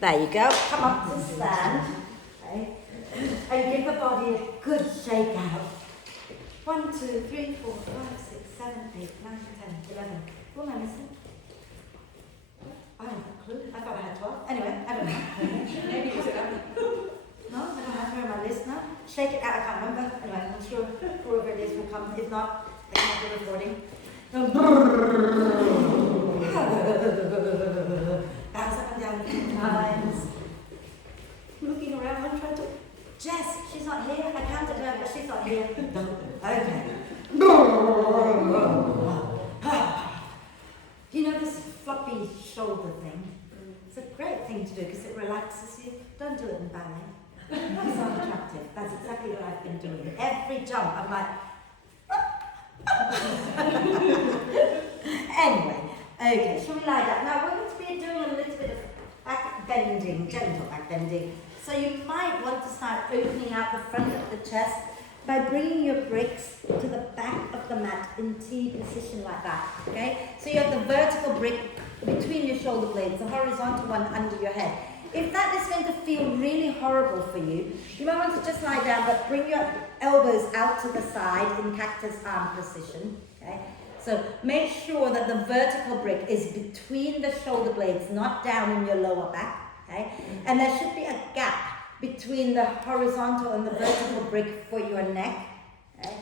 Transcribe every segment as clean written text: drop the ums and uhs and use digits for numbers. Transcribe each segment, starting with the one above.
There you go. Come up to stand. Okay. And give the body a good shake out. 1, 2, 3, 4, 5, 6, 7, 8, 9, 10, 11. Who am I missing? I have no clue. I thought I had 12. Anyway, I don't know. Maybe it's 11. No, I don't have her on my list now. Shake it out. I can't remember. Anyway, I'm sure whoever it is will come. If not, I can't do recording. Bounce up and down a few times. Looking around, trying to. Jess, she's not here. I counted her, but she's not here. Okay. Do you know this floppy shoulder thing? It's a great thing to do because it relaxes you. Don't do it in ballet. It's not attractive. That's exactly what I've been doing. Every jump, I'm like. Anyway, okay, shall we lie down? Now we're going to be doing a little bit of back bending, gentle back bending. So you might want to start opening out the front of the chest by bringing your bricks to the back of the mat in T position like that, okay? So you have the vertical brick between your shoulder blades, the horizontal one under your head. If that is going to feel really horrible for you, you might want to just lie down, but bring your elbows out to the side in cactus arm position, okay? So make sure that the vertical brick is between the shoulder blades, not down in your lower back. Okay? And there should be a gap between the horizontal and the vertical brick for your neck. Okay?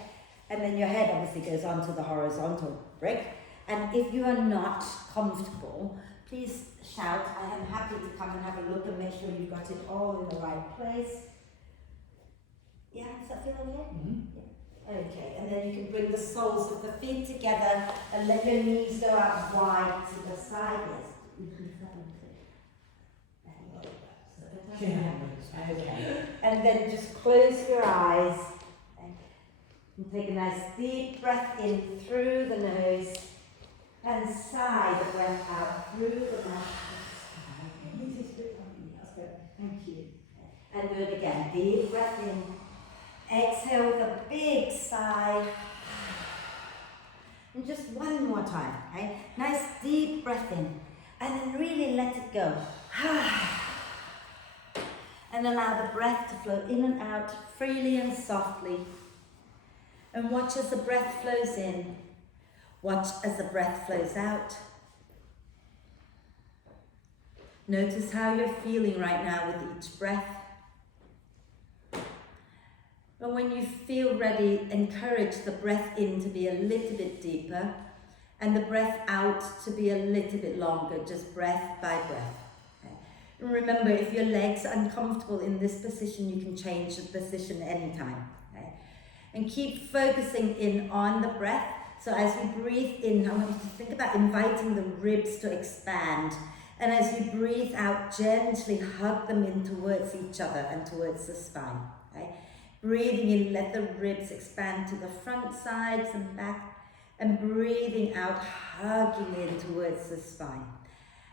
And then your head obviously goes onto the horizontal brick. And if you are not comfortable, please shout. I am happy to come and have a look and make sure you've got it all in the right place. Yeah, does that feel okay? Mm-hmm. Yeah. Okay, and then you can bring the soles of the feet together and let your knees go out wide to the side. Yes. Okay. And then just close your eyes and take a nice deep breath in through the nose and sigh the breath out through the mouth. Thank you. And do it again. Deep breath in. Exhale with a big sigh. And just one more time. Okay? Nice deep breath in. And then really let it go. And allow the breath to flow in and out freely and softly. And watch as the breath flows in. Watch as the breath flows out. Notice how you're feeling right now with each breath. And when you feel ready, encourage the breath in to be a little bit deeper and the breath out to be a little bit longer, just breath by breath. Remember, if your legs are uncomfortable in this position, you can change the position anytime. Okay? And keep focusing in on the breath. So as you breathe in, I want you to think about inviting the ribs to expand. And as you breathe out, gently hug them in towards each other and towards the spine. Okay? Breathing in, let the ribs expand to the front, sides and back. And breathing out, hugging in towards the spine.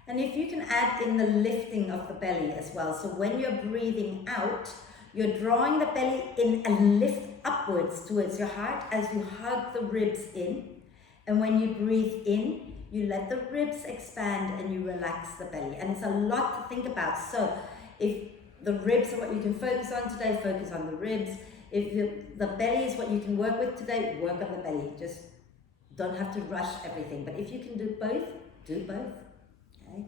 And if you can add in the lifting of the belly as well. So when you're breathing out, you're drawing the belly in and lift upwards towards your heart as you hug the ribs in. And when you breathe in, you let the ribs expand and you relax the belly. And it's a lot to think about. So if the ribs are what you can focus on today, focus on the ribs. If the belly is what you can work with today, work on the belly. Just don't have to rush everything. But if you can do both, do both. Okay.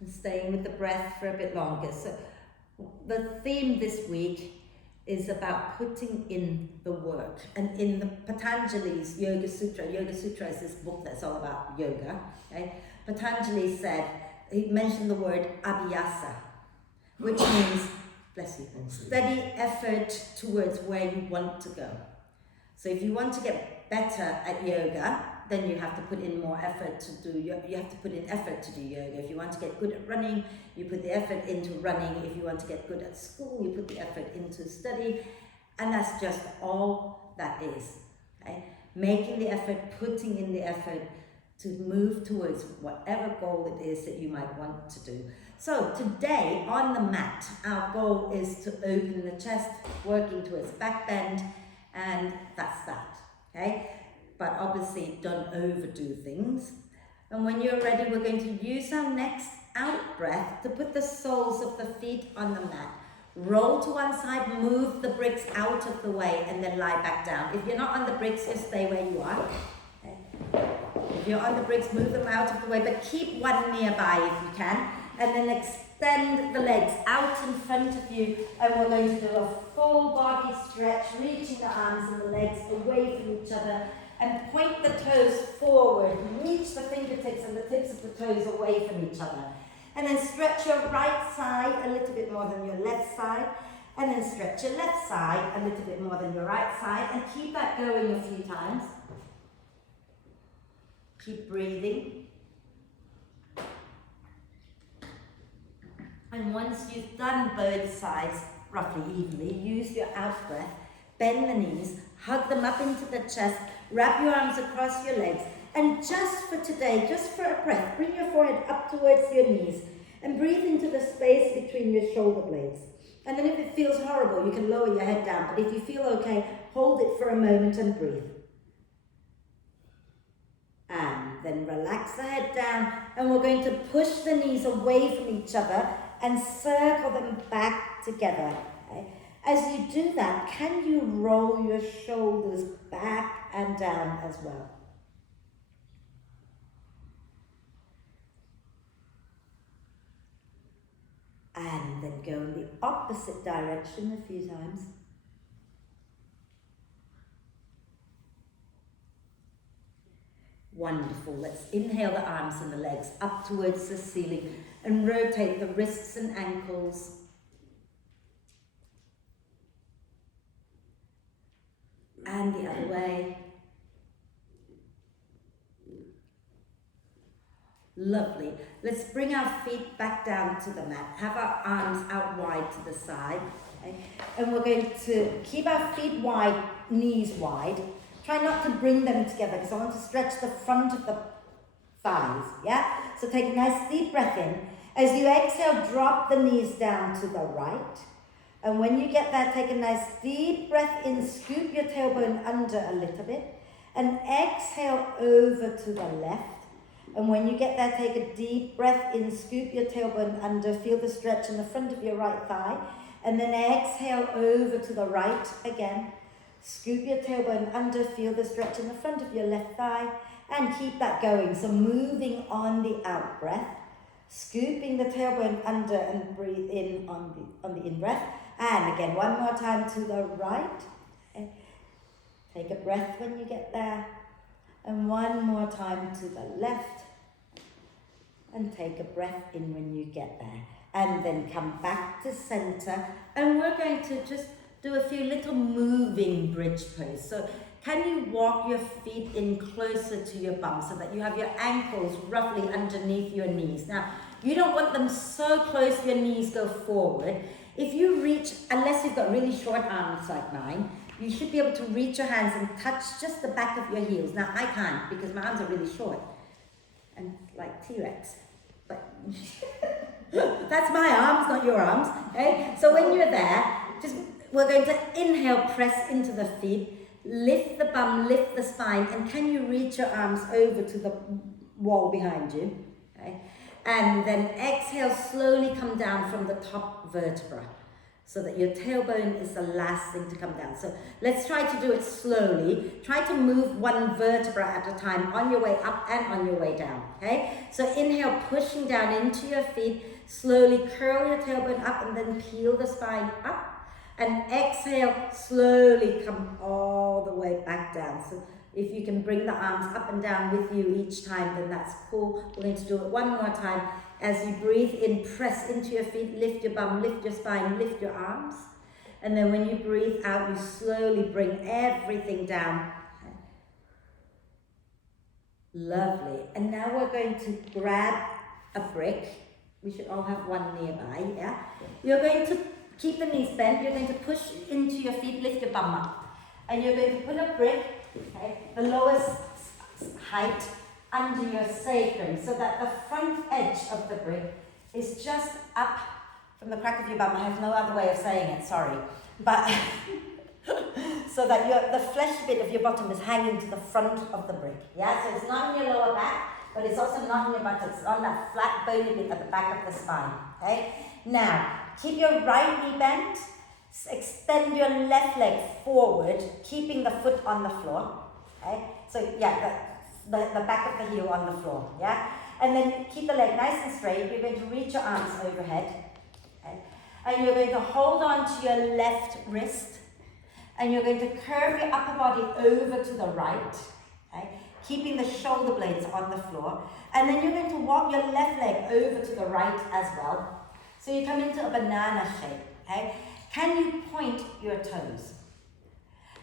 And staying with the breath for a bit longer. So the theme this week is about putting in the work. And in the Patanjali's Yoga Sutra is this book that's all about yoga. Okay? Patanjali said, he mentioned the word abhyasa, which means, bless you, steady effort towards where you want to go. So if you want to get better at yoga, then you have to put in more effort to do, you have to put in effort to do yoga. If you want to get good at running, you put the effort into running. If you want to get good at school, you put the effort into study. And that's just all that is. Okay? Making the effort, putting in the effort to move towards whatever goal it is that you might want to do. So today on the mat, our goal is to open the chest, working towards back bend, and that's that. Okay? But obviously don't overdo things. And when you're ready, we're going to use our next out breath to put the soles of the feet on the mat. Roll to one side, move the bricks out of the way, and then lie back down. If you're not on the bricks, just stay where you are. Okay. If you're on the bricks, move them out of the way, but keep one nearby if you can. And then extend the legs out in front of you, and we're going to do a full body stretch, reaching the arms and the legs away from each other, and point the toes forward. Reach the fingertips and the tips of the toes away from each other. And then stretch your right side a little bit more than your left side, and then stretch your left side a little bit more than your right side, and keep that going a few times. Keep breathing. And once you've done both sides roughly evenly, use your out breath, bend the knees, hug them up into the chest, wrap your arms across your legs, and just for today, just for a breath, bring your forehead up towards your knees and breathe into the space between your shoulder blades. And then if it feels horrible, you can lower your head down, but if you feel okay, hold it for a moment and breathe. And then relax the head down, and we're going to push the knees away from each other and circle them back together. Okay? As you do that, can you roll your shoulders back and down as well? And then go in the opposite direction a few times. Wonderful. Let's inhale the arms and the legs up towards the ceiling and rotate the wrists and ankles. And the other way. Lovely. Let's bring our feet back down to the mat. Have our arms out wide to the side. Okay? And we're going to keep our feet wide, knees wide. Try not to bring them together because I want to stretch the front of the thighs, yeah? So take a nice deep breath in. As you exhale, drop the knees down to the right. And when you get there, take a nice deep breath in, scoop your tailbone under a little bit, and exhale over to the left. And when you get there, take a deep breath in, scoop your tailbone under, feel the stretch in the front of your right thigh, and then exhale over to the right again. Scoop your tailbone under, feel the stretch in the front of your left thigh, and keep that going. So moving on the out breath, scooping the tailbone under and breathe in on the in breath. And again, one more time to the right. Okay. Take a breath when you get there. And one more time to the left. And take a breath in when you get there. And then come back to center. And we're going to just do a few little moving bridge pose. So can you walk your feet in closer to your bum so that you have your ankles roughly underneath your knees? Now, you don't want them so close your knees go forward. If you reach, unless you've got really short arms like mine, you should be able to reach your hands and touch just the back of your heels. Now, I can't because my arms are really short and like T-Rex. But that's my arms, not your arms. Okay? So when you're there, we're going to inhale, press into the feet, lift the bum, lift the spine, and can you reach your arms over to the wall behind you? Okay? And then exhale, slowly come down from the top vertebra so that your tailbone is the last thing to come down. So let's try to do it slowly. Try to move one vertebra at a time on your way up and on your way down. Okay? So inhale, pushing down into your feet, slowly curl your tailbone up and then peel the spine up. And exhale, slowly come all the way back down. So if you can bring the arms up and down with you each time, then that's cool. We're going to do it one more time. As you breathe in, press into your feet, lift your bum, lift your spine, lift your arms. And then when you breathe out, you slowly bring everything down. Lovely. And now we're going to grab a brick. We should all have one nearby, yeah? You're going to keep the knees bent. You're going to push into your feet, lift your bum up. And you're going to put a brick, okay, the lowest height under your sacrum so that the front edge of the brick is just up from the crack of your bum. I have no other way of saying it, sorry. But so that the flesh bit of your bottom is hanging to the front of the brick. Yeah, so it's not in your lower back, but it's also not in your buttocks. It's on that flat bony bit at the back of the spine. Okay? Now, keep your right knee bent. Extend your left leg forward, keeping the foot on the floor. Okay? So yeah, the back of the heel on the floor. Yeah? And then keep the leg nice and straight. You're going to reach your arms overhead. Okay? And you're going to hold on to your left wrist. And you're going to curve your upper body over to the right. Okay? Keeping the shoulder blades on the floor. And then you're going to walk your left leg over to the right as well. So you come into a banana shape. Okay? Can you point your toes?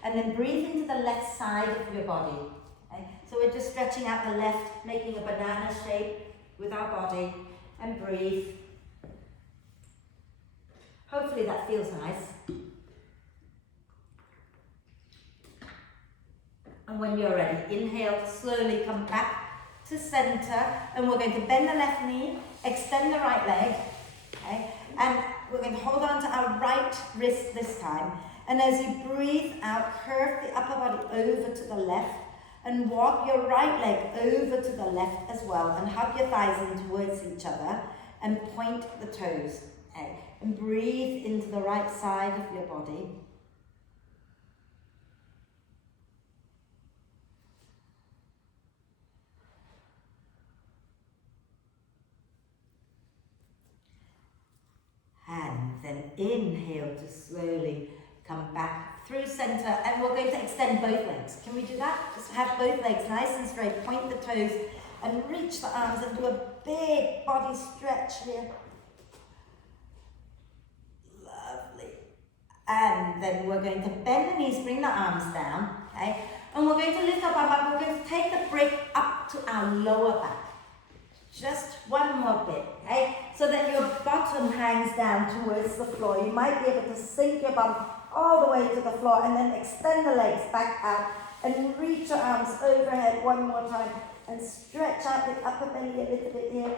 And then breathe into the left side of your body. Okay? So we're just stretching out the left, making a banana shape with our body. And breathe. Hopefully that feels nice. And when you're ready, inhale, slowly come back to center. And we're going to bend the left knee, extend the right leg. Okay? And we're going to hold on to our right wrist this time. And as you breathe out, curve the upper body over to the left and walk your right leg over to the left as well. And hug your thighs in towards each other and point the toes. Okay? And breathe into the right side of your body. And then inhale to slowly come back through center, and we're going to extend both legs. Can we do that? Just have both legs nice and straight, point the toes and reach the arms and do a big body stretch here. Lovely. And then we're going to bend the knees, bring the arms down, okay? And we're going to lift our bum up. We're going to take the brick up to our lower back. Just one more bit, okay? So that your bottom hangs down towards the floor. You might be able to sink your bum all the way to the floor and then extend the legs back out and reach your arms overhead one more time and stretch out the upper belly a little bit here.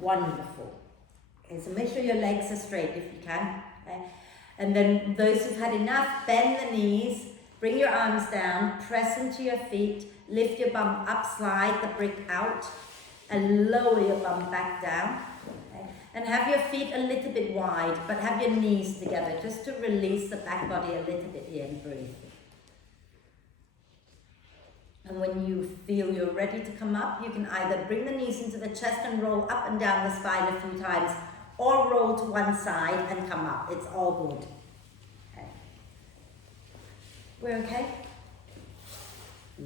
Wonderful. Okay, so make sure your legs are straight if you can. Okay? And then those who've had enough, bend the knees, bring your arms down, press into your feet, lift your bum up, slide the brick out, and lower your bum back down. Okay? And have your feet a little bit wide, but have your knees together, just to release the back body a little bit here and breathe. And when you feel you're ready to come up, you can either bring the knees into the chest and roll up and down the spine a few times, or roll to one side and come up. It's all good. Okay. We're okay?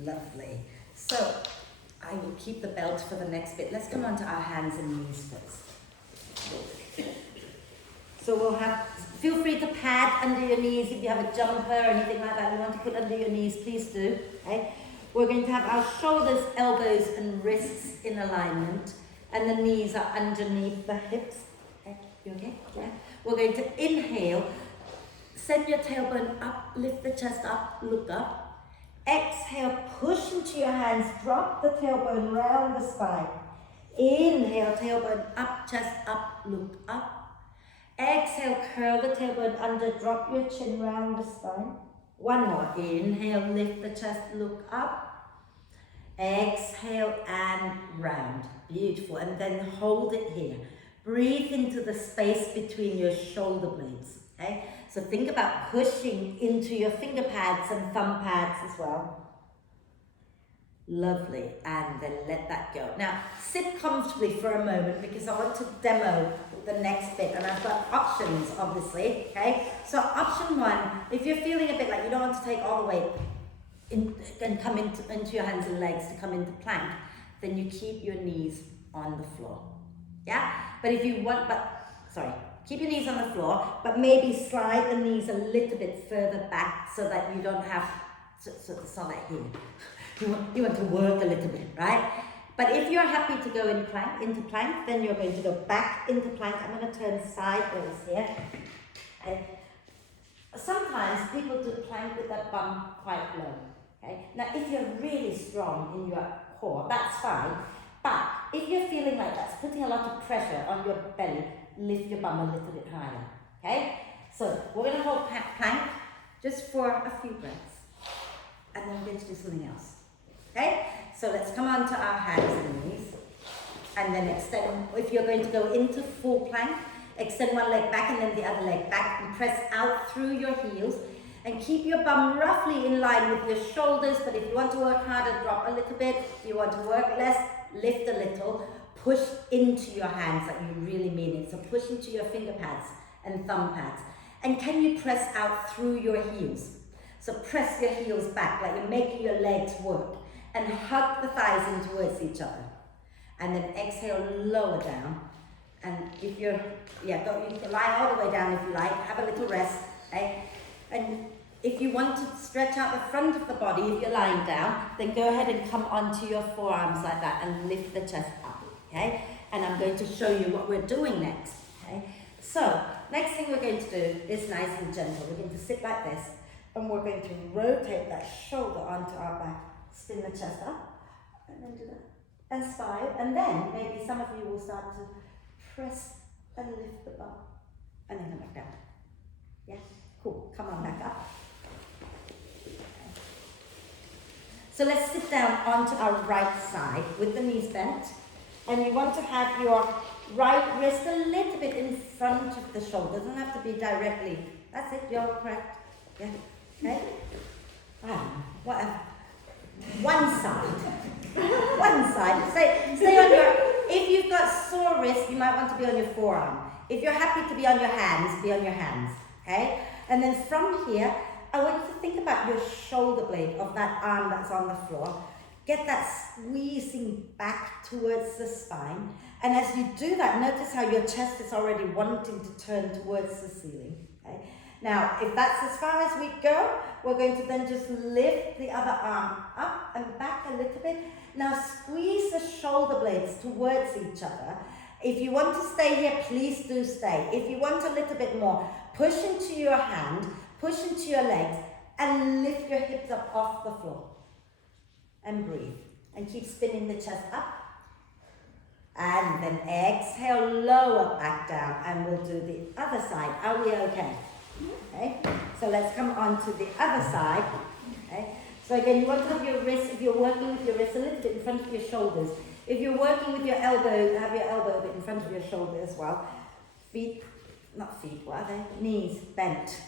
Lovely. So, I will keep the belt for the next bit. Let's come on to our hands and knees first. So we'll have, feel free to pad under your knees if you have a jumper or anything like that you want to put under your knees, please do. Okay? We're going to have our shoulders, elbows and wrists in alignment, and the knees are underneath the hips. Okay? You okay? Yeah. We're going to inhale, send your tailbone up, lift the chest up, look up. Exhale, push into your hands, drop the tailbone round the spine. Inhale, tailbone up, chest up, look up. Exhale, curl the tailbone under, drop your chin round the spine. One more, inhale, lift the chest, look up. Exhale and round, beautiful. And then hold it here. Breathe into the space between your shoulder blades, okay? So think about pushing into your finger pads and thumb pads as well. Lovely, and then let that go. Now, sit comfortably for a moment because I want to demo the next bit, and I've got options, obviously, okay? So option one, if you're feeling a bit like you don't want to take all the weight in, and come into your hands and legs to come into plank, then you keep your knees on the floor, yeah? But if you want, keep your knees on the floor, but maybe slide the knees a little bit further back so that you don't have, so it's not like here. You want to work a little bit, right? But if you're happy to go into plank, then you're going to go back into plank. I'm going to turn sideways here. And sometimes people do plank with their bum quite low. Okay? Now, if you're really strong in your core, that's fine. But if you're feeling like that's putting a lot of pressure on your belly, lift your bum a little bit higher. Okay? So we're going to hold plank just for a few breaths. and then we're going to do something else. Okay? So let's come onto our hands and knees, and then extend. If you're going to go into full plank, extend one leg back and then the other leg back, and press out through your heels, and keep your bum roughly in line with your shoulders. But if you want to work harder, drop a little bit. If you want to work less, lift a little. Push into your hands like you really mean it. So push into your finger pads and thumb pads. And can you press out through your heels? So press your heels back like you're making your legs work, and hug the thighs in towards each other. And then exhale, lower down. And if you're, you can lie all the way down if you like, have a little rest, okay? And if you want to stretch out the front of the body, if you're lying down, then go ahead and come onto your forearms like that and lift the chest up, okay? And I'm going to show you what we're doing next, okay? So, next thing we're going to do is nice and gentle. We're going to sit like this, and we're going to rotate that shoulder onto our back, spin the chest up, and then do that, and smile, and then maybe some of you will start to press and lift the bum, and then come back down. Yeah, cool, come on back up. So let's sit down onto our right side with the knees bent, and you want to have your right wrist a little bit in front of the shoulder. Doesn't have to be directly. That's it, you're correct. Yeah, okay? Whatever. One side. One side. Stay on your, if you've got sore wrists, you might want to be on your forearm. If you're happy to be on your hands, be on your hands. Okay? And then from here, I want you to think about your shoulder blade of that arm that's on the floor. Get that squeezing back towards the spine. And as you do that, notice how your chest is already wanting to turn towards the ceiling. Okay? Now, if that's as far as we go, we're going to then just lift the other arm up and back a little bit. Now squeeze the shoulder blades towards each other. If you want to stay here, please do stay. If you want a little bit more, push into your hand, push into your legs, and lift your hips up off the floor. And breathe. And keep spinning the chest up. And then exhale, lower back down, and we'll do the other side. Are we okay? Okay, so let's come on to the other side. Okay, so again, you want to have your wrist, if you're working with your wrist, a little bit in front of your shoulders. If you're working with your elbow, have your elbow a bit in front of your shoulder as well. Feet, not feet, what are they? Knees bent.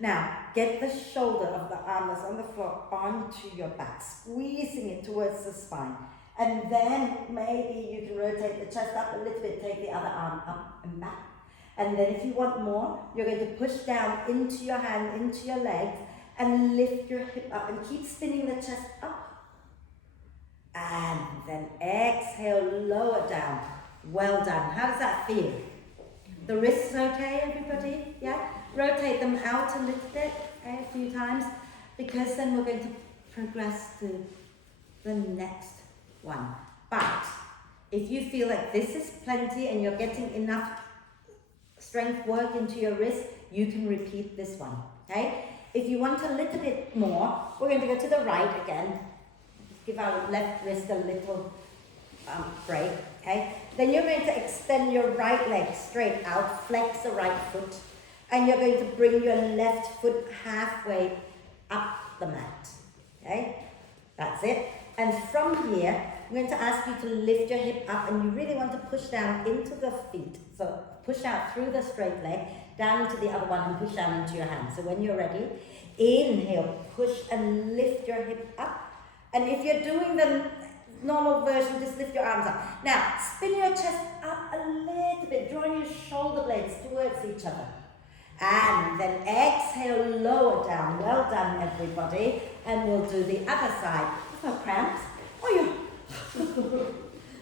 Now, get the shoulder of the arm that's on the floor onto your back, squeezing it towards the spine. And then maybe you can rotate the chest up a little bit, take the other arm up and back. And then if you want more, you're going to push down into your hand, into your legs, and lift your hip up and keep spinning the chest up. And then exhale, lower down. Well done. How does that feel? The wrists okay, everybody? Yeah? Rotate them out a little bit, okay, a few times, because then we're going to progress to the next one. But if you feel like this is plenty and you're getting enough strength work into your wrist, you can repeat this one, okay? If you want a little bit more, we're going to go to the right again. Give our left wrist a little break, okay? Then you're going to extend your right leg straight out, flex the right foot, and you're going to bring your left foot halfway up the mat, okay? That's it. And from here, I'm going to ask you to lift your hip up, and you really want to push down into the feet. So push out through the straight leg, down into the other one, and push down into your hand. So when you're ready, inhale, push and lift your hip up. And if you're doing the normal version, just lift your arms up. Now, spin your chest up a little bit, drawing your shoulder blades towards each other. And then exhale, lower down. Well done, everybody. And we'll do the other side. No cramps. Oh, you.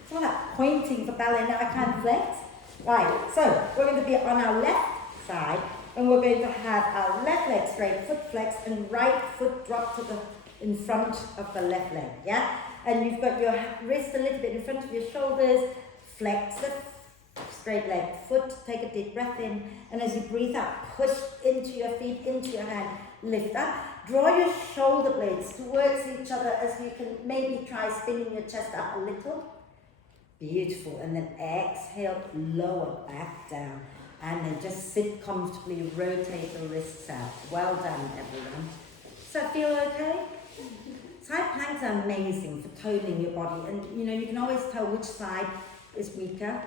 It's all that pointing for ballet. Now I can't flex. Right, so we're going to be on our left side, and we're going to have our left leg straight, foot flex, and right foot drop to the in front of the left leg. Yeah, and you've got your wrist a little bit in front of your shoulders. Flex the straight leg, foot. Take a deep breath in, and as you breathe out, push into your feet, into your hand. Lift up. Draw your shoulder blades towards each other as you can maybe try spinning your chest up a little. Beautiful. And then exhale, lower back down. And then just sit comfortably, rotate the wrists out. Well done, everyone. Does that feel okay? Side planks are amazing for toning your body, and you know, you can always tell which side is weaker,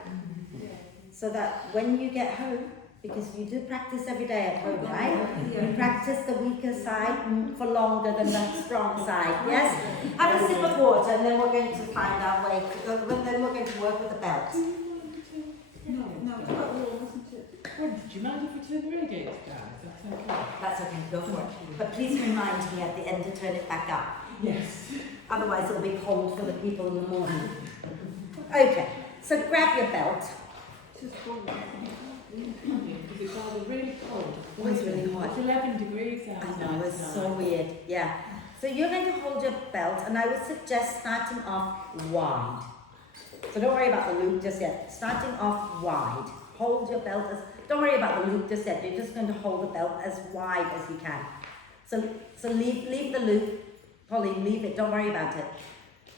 so that when you get home, because you do practice every day at home, right? You practice the weaker side for longer than the strong side, yes? Have a sip of water, and then we're going to find our way, then we're going to work with the belt. No, it's quite warm, isn't it? Do you mind if we turn the radiators down? Is that okay? That's okay, go for it. But please remind me at the end to turn it back up. Yes. Otherwise it'll be cold for the people in the morning. Okay, so grab your belt. It's just warm. Because it's either really cold. Oh, it's really hot. It's 11 degrees outside. I know, it's so weird, yeah. So you're going to hold your belt, and I would suggest starting off wide. So don't worry about the loop just yet. Starting off wide. Hold your belt don't worry about the loop just yet. You're just going to hold the belt as wide as you can. So leave the loop. Pauline, leave it. Don't worry about it.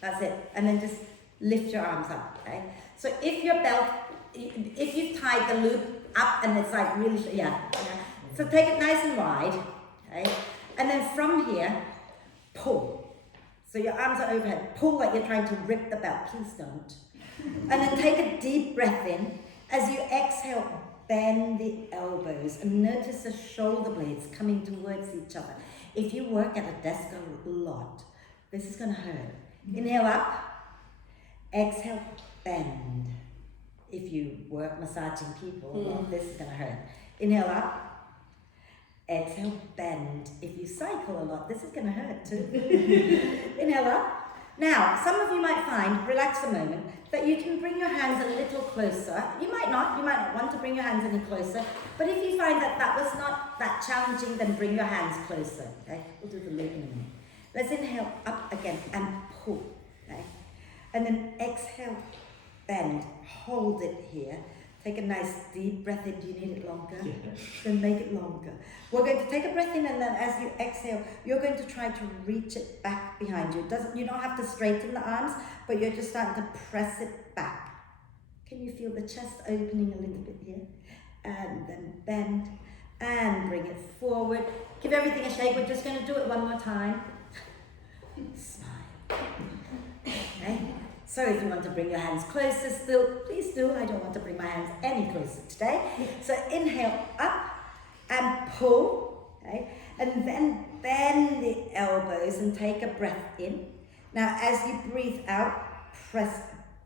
That's it. And then just lift your arms up, okay? So if your belt, if you've tied the loop up and it's like really, yeah. So take it nice and wide, okay? And then from here, pull. So your arms are overhead. Pull like you're trying to rip the belt. Please don't. And then take a deep breath in. As you exhale, bend the elbows and notice the shoulder blades coming towards each other. If you work at a desk a lot, this is going to hurt. Inhale up, exhale, bend. If you work massaging people, this is going to hurt. Inhale up, exhale, bend. If you cycle a lot, this is going to hurt too. Inhale up. Now, some of you might find, relax a moment, that you can bring your hands a little closer. You might not want to bring your hands any closer, but if you find that that was not that challenging, then bring your hands closer, okay? We'll do the loop in a minute. Let's inhale up again and pull, okay? And then exhale, bend, hold it here. Take a nice deep breath in. Do you need it longer? Yeah. Then make it longer. We're going to take a breath in, and then as you exhale, you're going to try to reach it back behind you. You don't have to straighten the arms, but you're just starting to press it back. Can you feel the chest opening a little bit here? And then bend and bring it forward. Give everything a shake. We're just going to do it one more time. Smile. Okay. So if you want to bring your hands closer still, please do. I don't want to bring my hands any closer today. So inhale up and pull, okay? And then bend the elbows and take a breath in. Now as you breathe out, press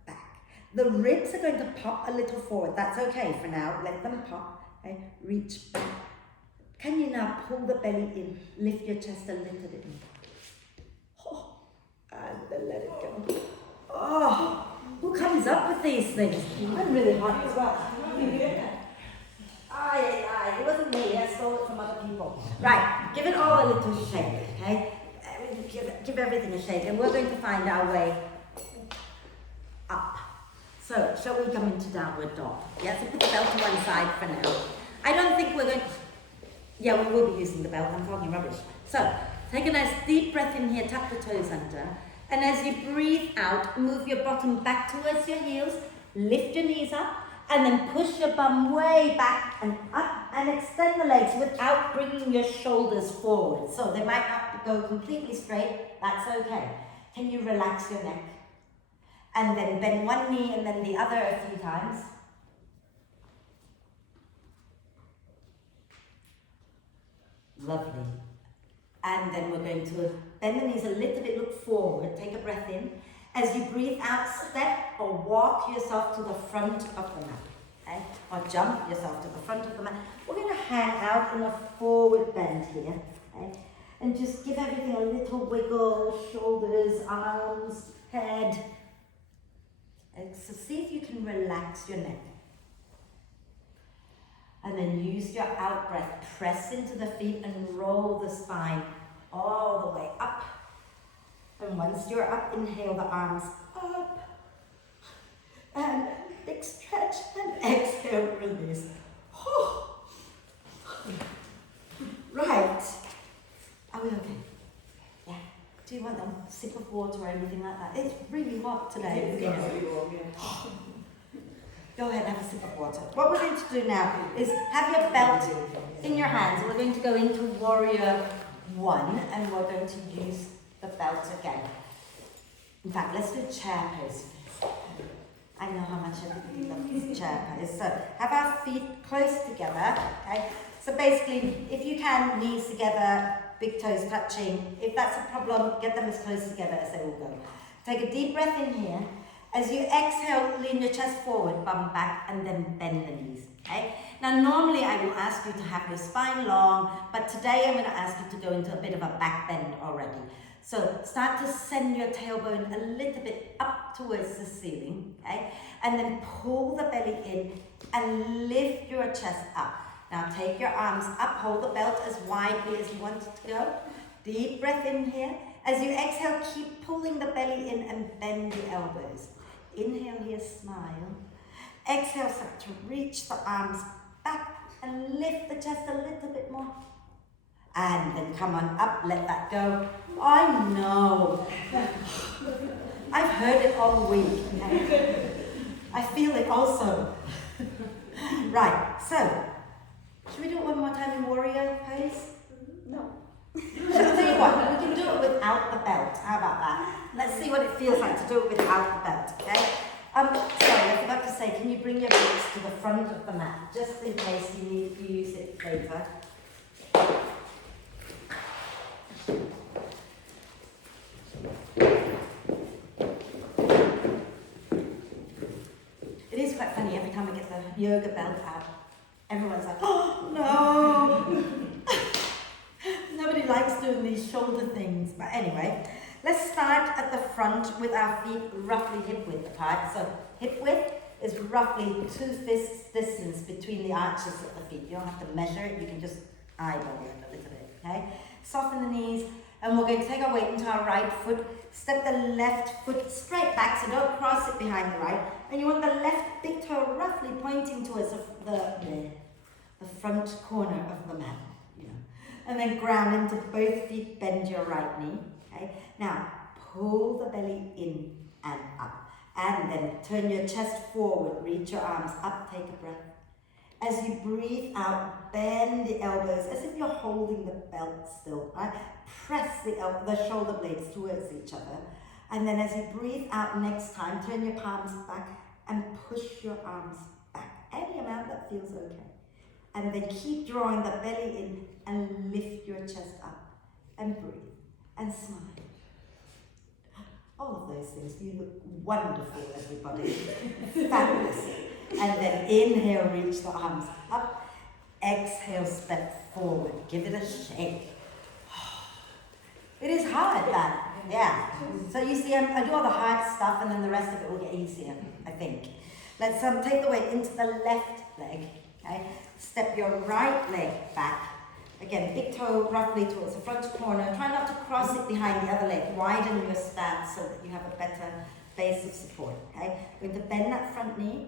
back. The ribs are going to pop a little forward. That's okay for now. Let them pop. Okay? Reach back. Can you now pull the belly in? Lift your chest a little bit in. Oh, and then let it go. Oh, who comes up with these things? I'm really hot as well. It wasn't me, I stole it from other people. Right, give it all a little shake, okay? Give everything a shake, and we're going to find our way up. So, shall we come into downward dog? Yeah, so put the belt to one side for now. I don't think we're going to... Yeah, we will be using the belt, I'm talking rubbish. So, take a nice deep breath in here, tuck the toes under. And as you breathe out, move your bottom back towards your heels, lift your knees up, and then push your bum way back and up, and extend the legs without bringing your shoulders forward. So they might not go completely straight, that's okay. Can you relax your neck? And then bend one knee and then the other a few times. Lovely. And then we're going to bend the knees a little bit, look forward, take a breath in. As you breathe out, step or walk yourself to the front of the mat, okay? Or jump yourself to the front of the mat. We're going to hang out in a forward bend here, okay? And just give everything a little wiggle, shoulders, arms, head. And so see if you can relax your neck. And then use your out breath, press into the feet and roll the spine all the way up. And once you're up, inhale the arms up. And big stretch and exhale, release. Right. Are we okay? Yeah. Do you want a sip of water or anything like that? It's really hot today. Go ahead, have a sip of water. What we're going to do now is have your belt in your hands. We're going to go into Warrior 1, and we're going to use the belt again. In fact, let's do chair pose first. I know how much everybody loves this chair pose. So have our feet close together, okay? So basically, if you can, knees together, big toes touching. If that's a problem, get them as close together as they will go. Take a deep breath in here. As you exhale, lean your chest forward, bum back, and then bend the knees, okay? Now, normally I will ask you to have your spine long, but today I'm going to ask you to go into a bit of a back bend already. So start to send your tailbone a little bit up towards the ceiling, okay? And then pull the belly in and lift your chest up. Now take your arms up, hold the belt as widely as you want it to go. Deep breath in here. As you exhale, keep pulling the belly in and bend the elbows. Inhale here, smile. Exhale, start to reach the arms back and lift the chest a little bit more. And then come on up, let that go. I know. I've heard it all week. I feel it also. Right, so, should we do it one more time in warrior pose? No. I'll tell you what, we can do it without the belt. How about that? Let's see what it feels like to do it without the belt, okay? Sorry, I forgot to say, can you bring your boots to the front of the mat, just in case you need to use it later. It is quite funny, every time I get the yoga belt out, everyone's like, oh no! Nobody likes doing these shoulder things, but anyway, let's start at the front with our feet roughly hip width apart. So hip width is roughly 2 fists distance between the arches of the feet. You don't have to measure it, you can just eyeball it a little bit, okay? Soften the knees, and we're going to take our weight into our right foot, step the left foot straight back, so don't cross it behind the right, and you want the left big toe roughly pointing towards the front corner of the mat. And then ground into both feet, bend your right knee, okay? Now, pull the belly in and up. And then turn your chest forward, reach your arms up, take a breath. As you breathe out, bend the elbows as if you're holding the belt still, right? Press the shoulder blades towards each other. And then as you breathe out next time, turn your palms back and push your arms back. Any amount that feels okay. And then keep drawing the belly in and lift your chest up and breathe and smile. All of those things. You look wonderful, everybody. Fabulous. And then inhale, reach the arms up. Exhale, step forward. Give it a shake. It is hard, that. Yeah. So you see, I do all the hard stuff and then the rest of it will get easier, I think. Let's take the weight into the left leg. Okay? Step your right leg back. Again, big toe roughly towards the front corner. Try not to cross it behind the other leg. Widen your stance so that you have a better base of support. Okay? We're going to bend that front knee,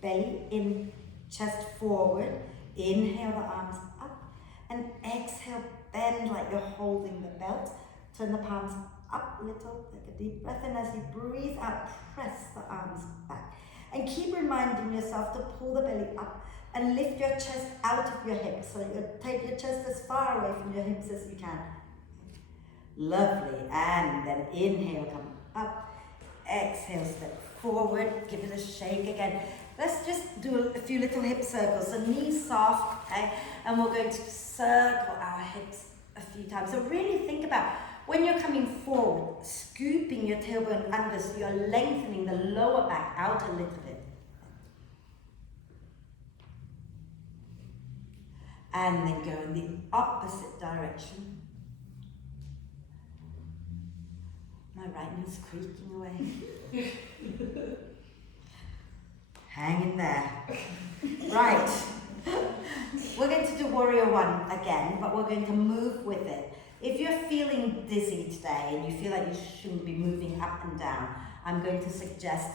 belly in, chest forward. Inhale the arms up. And exhale, bend like you're holding the belt. Turn the palms up a little. Take a deep breath in. As you breathe out, press the arms back. And keep reminding yourself to pull the belly up and lift your chest out of your hips. So you take your chest as far away from your hips as you can. Lovely. And then inhale, come up. Exhale, step forward. Give it a shake again. Let's just do a few little hip circles. So knees soft, okay? And we're going to circle our hips a few times. So really think about when you're coming forward, scooping your tailbone under so you're lengthening the lower back out a little bit. And then go in the opposite direction. My right knee's creaking away. Hang in there. Right. We're going to do Warrior One again, but we're going to move with it. If you're feeling dizzy today and you feel like you shouldn't be moving up and down, I'm going to suggest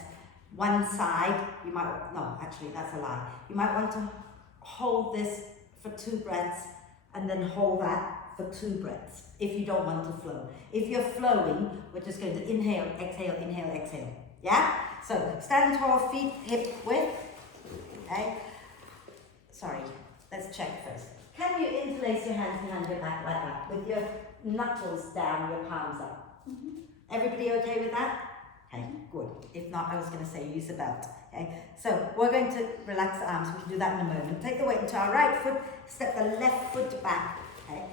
one side. You might, no, actually that's a lie. You might want to hold this for 2 breaths and then hold that for 2 breaths if you don't want to flow. If you're flowing, we're just going to inhale, exhale, exhale. Yeah? So stand tall, feet hip width. Okay? Sorry, let's check first. Can you interlace your hands behind your back like that with your knuckles down, your palms up? Everybody okay with that? Okay, good. If not, I was going to say use a belt. Okay, so we're going to relax the arms. We can do that in a moment. Take the weight into our right foot, step the left foot back. Okay.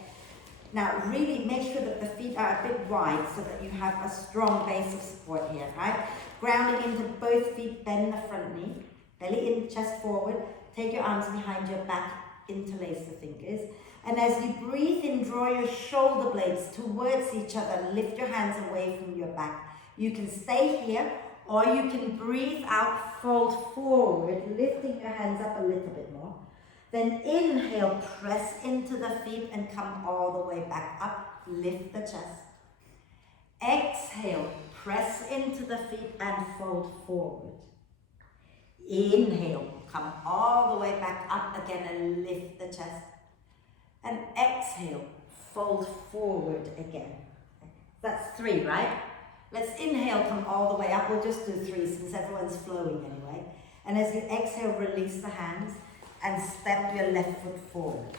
Now, really make sure that the feet are a bit wide so that you have a strong base of support here, right? Grounding into both feet, bend the front knee, belly in, chest forward. Take your arms behind your back, interlace the fingers. And as you breathe in, draw your shoulder blades towards each other. Lift your hands away from your back. You can stay here, or you can breathe out, fold forward, lifting your hands up a little bit more. Then inhale, press into the feet and come all the way back up. Lift the chest. Exhale, press into the feet and fold forward. Inhale, come all the way back up again and lift the chest. And exhale, fold forward again. That's 3, right? Let's inhale, come all the way up. We'll just do 3 since everyone's flowing anyway. And as you exhale, release the hands and step your left foot forward.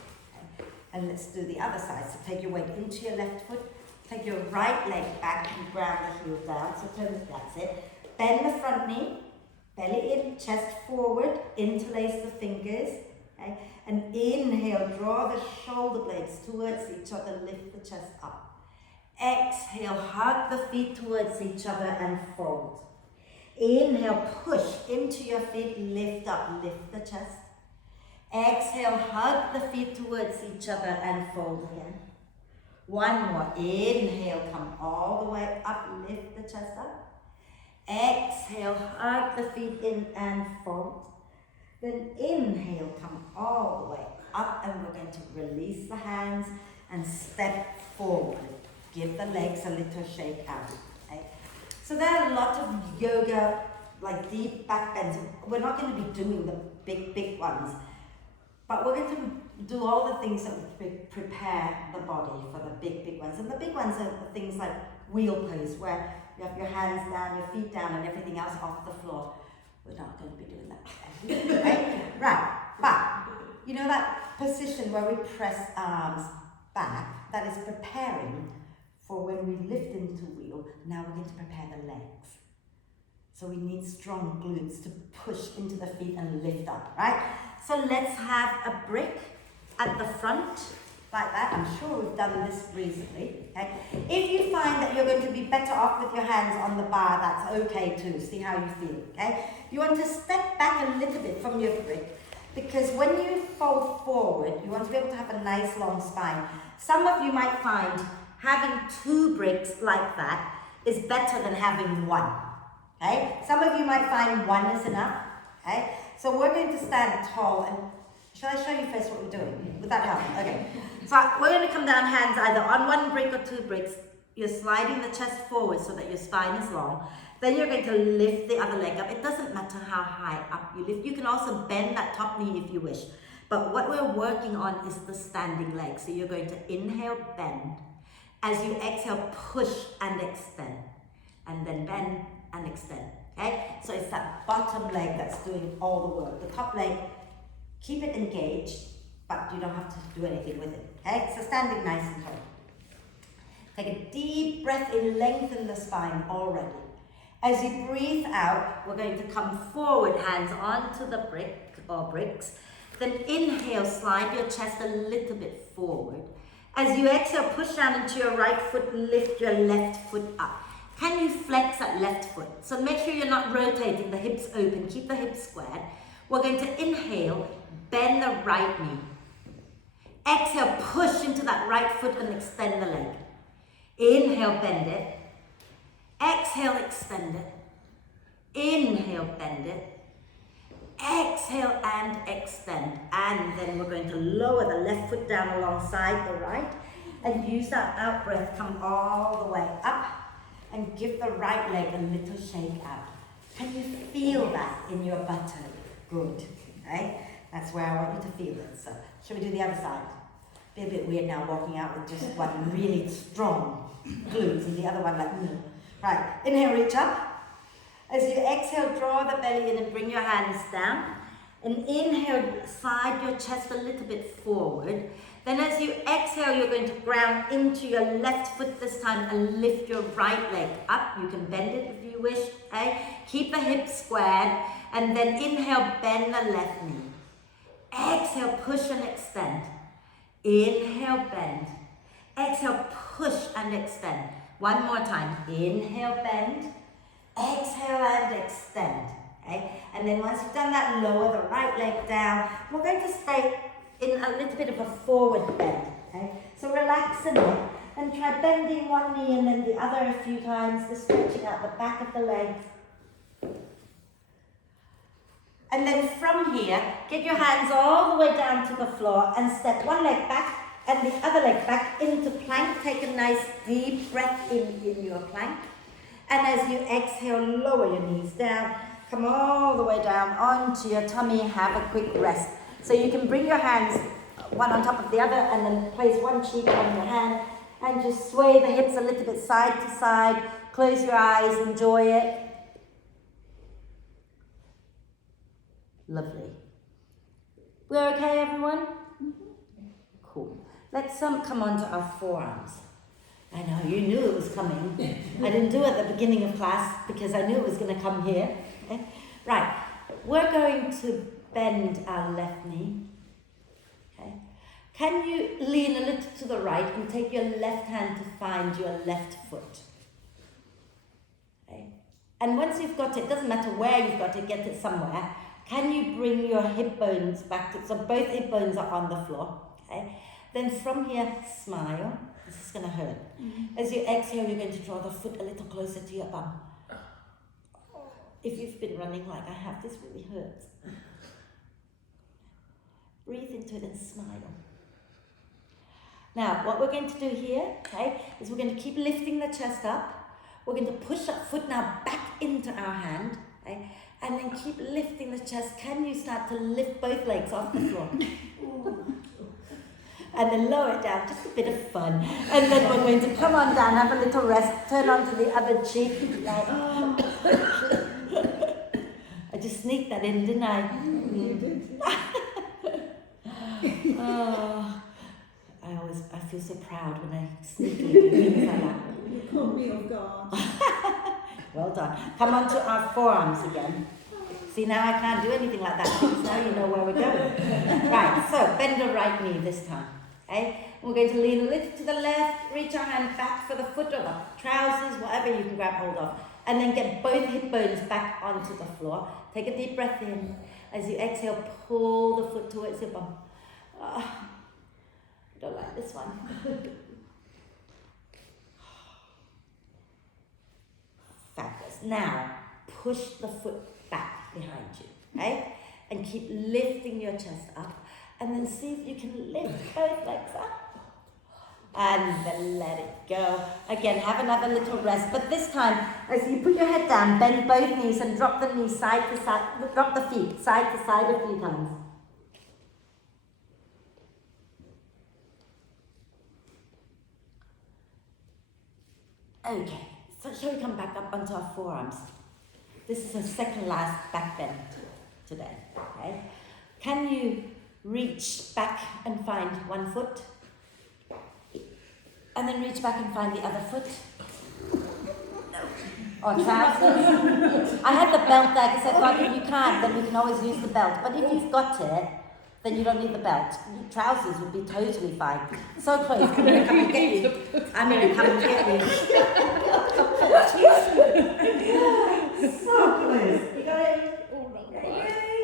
Okay? And let's do the other side. So take your weight into your left foot. Take your right leg back and ground the heel down. So that's it. Bend the front knee, belly in, chest forward, interlace the fingers. Okay? And inhale, draw the shoulder blades towards each other, lift the chest up. Exhale, hug the feet towards each other and fold. Inhale, push into your feet, lift up, lift the chest. Exhale, hug the feet towards each other and fold again. One more. Inhale, come all the way up, lift the chest up. Exhale, hug the feet in and fold. Then inhale, come all the way up, and we're going to release the hands and step forward. Give the legs a little shake out. Okay? So there are a lot of yoga, like deep back bends. We're not going to be doing the big ones, but we're going to do all the things that prepare the body for the big ones. And the big ones are the things like wheel pose, where you have your hands down, your feet down, and everything else off the floor. We're not going to be doing that. Right? Right. But you know that position where we press arms back, that is preparing for when we lift into wheel. Now we're going to prepare the legs. So we need strong glutes to push into the feet and lift up, right? So let's have a brick at the front, like that. I'm sure we've done this recently, okay? If you find that you're going to be better off with your hands on the bar, that's okay too. See how you feel, okay? You want to step back a little bit from your brick, because when you fold forward, you want to be able to have a nice long spine. Some of you might find having 2 bricks like that is better than having 1, okay? Some of you might find 1 is enough, okay? So we're going to stand tall, and shall I show you first what we're doing? Would that help? Okay. So we're going to come down hands either on 1 brick or 2 bricks. You're sliding the chest forward so that your spine is long. Then you're going to lift the other leg up. It doesn't matter how high up you lift. You can also bend that top knee if you wish. But what we're working on is the standing leg. So you're going to inhale, bend. As you exhale, push and extend. And then bend and extend. Okay? So it's that bottom leg that's doing all the work. The top leg, keep it engaged, but you don't have to do anything with it. Okay? So standing nice and tall. Take a deep breath in, lengthen the spine already. As you breathe out, we're going to come forward, hands onto the brick or bricks. Then inhale, slide your chest a little bit forward. As you exhale, push down into your right foot, lift your left foot up. Can you flex that left foot? So make sure you're not rotating, the hips open, keep the hips squared. We're going to inhale, bend the right knee. Exhale, push into that right foot and extend the leg. Inhale, bend it. Exhale, extend it. Inhale, bend it. Exhale and extend. And then we're going to lower the left foot down alongside the right and use that out breath. Come all the way up and give the right leg a little shake out. Can you feel that in your buttock? Good. Okay? That's where I want you to feel it. So, shall we do the other side? Be a bit weird now walking out with just one really strong glute and the other one like, Right, inhale, reach up. As you exhale, draw the belly in and bring your hands down. And inhale, slide your chest a little bit forward. Then as you exhale, you're going to ground into your left foot this time and lift your right leg up. You can bend it if you wish. Okay? Keep the hips squared. And then inhale, bend the left knee. Exhale, push and extend. Inhale, bend. Exhale, push and extend. One more time. Inhale, bend. Exhale and extend. Okay? And then once you've done that, lower the right leg down. We're going to stay in a little bit of a forward bend. Okay? So relax the neck and try bending one knee and then the other a few times, just stretching out the back of the legs. And then from here, get your hands all the way down to the floor and step one leg back and the other leg back into plank. Take a nice deep breath in your plank. And as you exhale, lower your knees down. Come all the way down onto your tummy. Have a quick rest. So you can bring your hands one on top of the other and then place one cheek on your hand and just sway the hips a little bit side to side. Close your eyes, enjoy it. Lovely. We're okay, everyone? Mm-hmm. Cool. Let's come on to our forearms. I know, you knew it was coming. I didn't do it at the beginning of class because I knew it was going to come here. Okay? Right, we're going to bend our left knee. Okay? Can you lean a little to the right and take your left hand to find your left foot? Okay? And once you've got it, doesn't matter where you've got it, get it somewhere. Can you bring your hip bones back to, so both hip bones are on the floor. Okay? Then from here, smile. This is going to hurt. Mm-hmm. As you exhale, you're going to draw the foot a little closer to your bum. If you've been running like I have, this really hurts. Breathe into it and smile. Now, what we're going to do here, okay, is we're going to keep lifting the chest up. We're going to push that foot now back into our hand, okay, and then keep lifting the chest. Can you start to lift both legs off the floor? And then lower it down, just a bit of fun. And then we're going to come on down, have a little rest, turn onto the other cheek. Like, I just sneaked that in, didn't I? You did. Oh, I feel so proud when I sneakily do things like that. You caught me off guard. Well done. Come on to our forearms again. See, now I can't do anything like that because now you know where we're going. Right, so bend the right knee this time. Okay? We're going to lean a little to the left, reach our hand back for the foot or the trousers, whatever you can grab hold of. And then get both hip bones back onto the floor. Take a deep breath in. As you exhale, pull the foot towards your bum. I don't like this one. Fabulous. Now, push the foot back behind you, okay? And keep lifting your chest up. And then see if you can lift both legs up. And then let it go. Again, have another little rest. But this time, as you put your head down, bend both knees and drop the knees side to side, drop the feet side to side a few times. Okay, so shall we come back up onto our forearms? This is the second last back bend today, okay? Can you reach back and find one foot? And then reach back and find the other foot? Or trousers? I had the belt there because I thought if you can't, then we can always use the belt. But if you've got it, then you don't need the belt. Trousers would be totally fine. So close. I'm going to come and get you. I'm going to come and get you. So close. You got it?